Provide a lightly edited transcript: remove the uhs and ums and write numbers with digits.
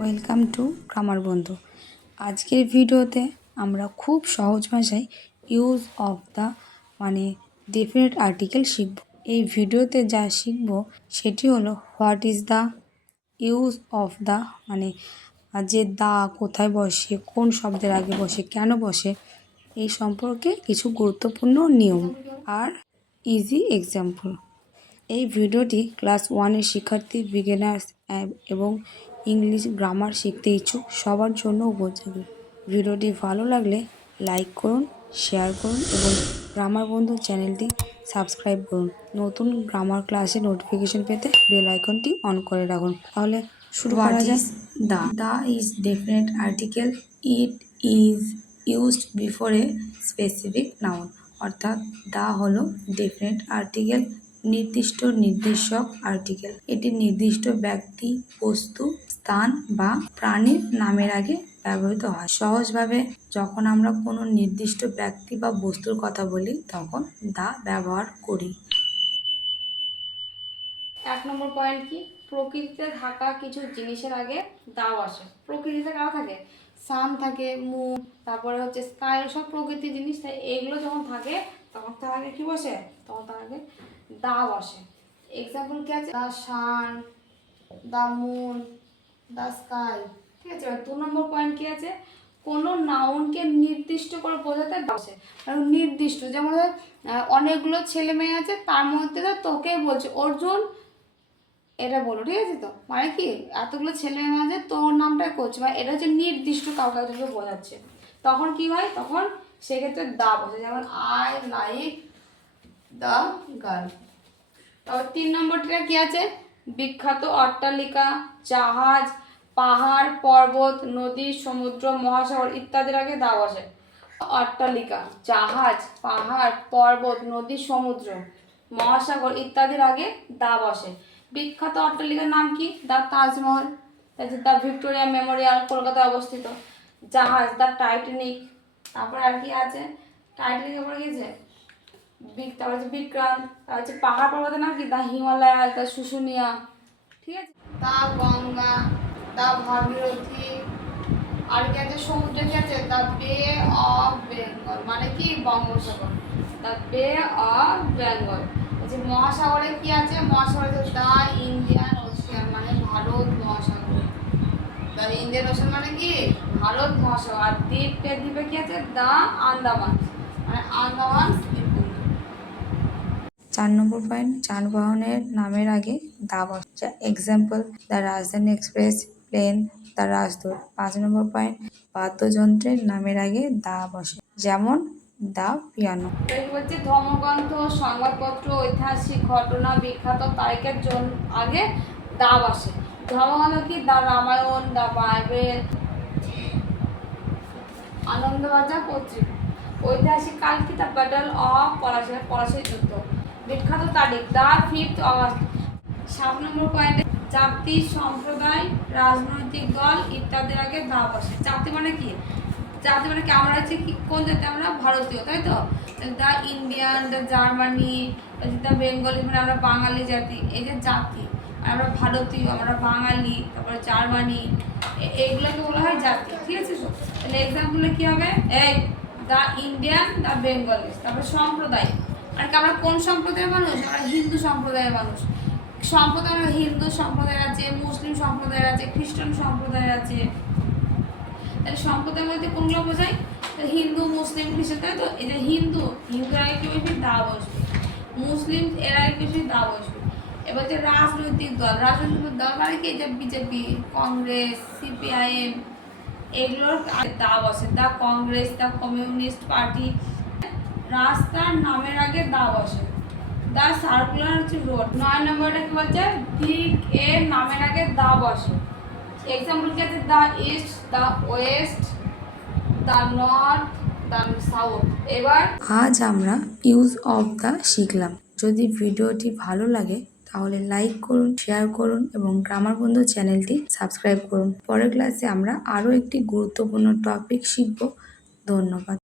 Welcome to grammar বন্ধু। আজকের ভিডিওতে আমরা খুব সহজ ভাষায় use of the definite article শিখব। এই ভিডিওতে যা শিখব সেটি হলো what is the, use of the যে দা কোথায় বসে, কোন শব্দের আগে বসে, কেন বসে, এই সম্পর্কে কিছু গুরুত্বপূর্ণ নিয়ম আর ইজি এক্সাম্পল। এই ভিডিওটি ক্লাস 1-এর শিক্ষার্থী, বিগিনার্স এবং ইংলিশ গ্রামার শিখতে ইচ্ছুক সবার জন্য উপযোগী। ভিডিওটি ভালো লাগলে লাইক করুন, শেয়ার করুন এবং গ্রামার বন্ধু চ্যানেলটি সাবস্ক্রাইব করুন। নতুন গ্রামার ক্লাসে নোটিফিকেশন পেতে বেল আইকনটি অন করে রাখুন। তাহলে শুরু করা যাক। The is definite article, it is used before a specific noun. অর্থাৎ দা হলো ডেফিনেট আর্টিকেল, নির্দিষ্ট নির্দেশক আর্টিকেল। এটি নির্দিষ্ট ব্যক্তি, বস্তু, স্থান বা প্রাণীর নামের আগে ব্যবহৃত হয়। সহজভাবে যখন আমরা কোনো নির্দিষ্ট ব্যক্তি বা বস্তুর কথা বলি তখন দা ব্যবহার করি। 1 নম্বর পয়েন্ট কি? প্রকৃতিতে থাকা কিছু জিনিসের আগে দা বসে। প্রকৃতিতে কারা থাকে? সান থাকে, মুন, তারপরে হচ্ছে স্কাই, সব প্রকৃতির জিনিস। তাই এগুলো যখন থাকে তখন তার আগে কি বসে? তখন তার আগে দা বসে। এক্সাম্পল কি আছে? The sun, the moon, the sky. ঠিক আছে। এবার 2 নম্বর পয়েন্ট কি আছে? কোনো নাউনকে নির্দিষ্ট করে বোঝাতে বসে। কারণ নির্দিষ্ট, যেমন অনেকগুলো ছেলে মেয়ে আছে, তার মধ্যে তো তোকে বলছে অর্জুন এটা বলো, ঠিক আছে? তো মানে কি, এতগুলো ছেলে মেয়ে আছে, তোর নামটাই করছে, মানে এটা হচ্ছে নির্দিষ্ট কাউকে তোকে বোঝাচ্ছে। তখন কি হয়? তখন সেক্ষেত্রে দা বসে। যেমন আই লাইক দ্য গার্ল। তারপর 3 নম্বরটা কি আছে? বিখ্যাত অট্টালিকা, জাহাজ, পাহাড়, পর্বত, নদী, সমুদ্র, মহাসাগর ইত্যাদির আগে দা বসে। অট্টালিকা, জাহাজ, পাহাড়, পর্বত, নদী, সমুদ্র, মহাসাগর ইত্যাদির আগে দা বসে। বিখ্যাত অট্টালিকার নাম কি? The Taj Mahal, the Victoria Memorial, কলকাতায় অবস্থিত। জাহাজ, দ্য টাইটানিক। তারপর আর কি আছে? টাইটানিকের পরে কি আছে? তারপর হচ্ছে বিক্রান্ত। তারপর হচ্ছে পাহাড় পর্বতের নাম কি? The Himalaya, the Shushunia. ঠিক আছে। The Ganga, the Bhagirathi. আর কি আছে? সমুদ্রে কি আছে? দ্য বে অফ বেঙ্গল, মানে কি? বঙ্গোপসাগর, দ্য বে অফ বেঙ্গল। যে মহাসাগরে কি আছে? মহাসাগরে দ্য ইন্ডিয়ান ওশিয়ান, মানে ভারত মহাসাগর। দ্য ইন্ডিয়ান ওশান মানে কি? ভারত মহাসাগর। আর দ্বীপে কি আছে? দ্য আন্দামান, মানে আন্দামান দ্বীপপুঞ্জ। 4 নম্বর পয়েন্ট, যানবাহনের নামের আগে দা বসে। Example the Rajdhani Express, plane, the Rajdoot. 5 number point, বাদ্যযন্ত্রের নামের আগে দা বসে, যেমন দ্য পিয়ানো। বলছে ধর্মগ্রন্থ, সংবাদপত্র, ঐতিহাসিক ঘটনা, বিখ্যাত তারিখের আগে দা বসে। ধর্মগ্রন্থ কি? The Ramayana, the Bible, Anandabazar পত্রিকা। ঐতিহাসিক কাল কি? দ্য ব্যাটল অফ পলাশীর যুদ্ধ। বিখ্যাত তারিখ দ্য 5th অগাস্ট। 7 নম্বর পয়েন্টে জাতি, সম্প্রদায়, রাজনৈতিক দল ইত্যাদির আগে দা বসে। জাতি মানে কি? জাতি মানে কি? আমরা হচ্ছে কি, কোন জাতি? আমরা ভারতীয়, তাই তো? The Indian, the Germany, the Bengali, মানে আমরা বাঙালি জাতি। এই যে জাতি, আমরা ভারতীয়, আমরা বাঙালি, তারপরে জার্মানি, এইগুলোকে বলা হয় জাতি। ঠিক আছে? তাহলে এক্সাম্পলে কি হবে? এই দ্য ইন্ডিয়ান, দ্য বেঙ্গলিস। তারপরে সম্প্রদায়, আর কি আমরা কোন সম্প্রদায়ের মানুষ? আমরা হিন্দু সম্প্রদায়ের মানুষ। সম্প্রদায়, হিন্দু সম্প্রদায় আছে, মুসলিম সম্প্রদায় আছে, খ্রিস্টান সম্প্রদায় আছে। তাহলে সম্প্রদায়ের মধ্যে কোনগুলো বোঝায়? হিন্দু, মুসলিম, খ্রিস্টান, তাই তো? এই যে হিন্দু আগে কি বসবে? দা বসবে। মুসলিম এর আগে কি বসবে? দা বসবে। এবার যে রাজনৈতিক দল, রাজনৈতিক দল মানে কি? যে বিজেপি, কংগ্রেস, সিপিআইএম, এগুলোর দা বসে। The Congress, the communist party. রাস্তার নামের আগে দা বসে। The circular road. 9 নম্বরটা কি বলছে? দিক এর নামের আগে দা বসে। এক্সাম্পল কি আছে? The east, the West, the north, the south. এবার আজ আমরা ইউজ অফ দ্য শিখলাম। যদি ভিডিওটি ভালো লাগে তাহলে লাইক করুন, শেয়ার করুন এবং গ্রামার বন্ধু চ্যানেলটি সাবস্ক্রাইব করুন। পরের ক্লাসে আমরা আরও একটি গুরুত্বপূর্ণ টপিক শিখব। ধন্যবাদ।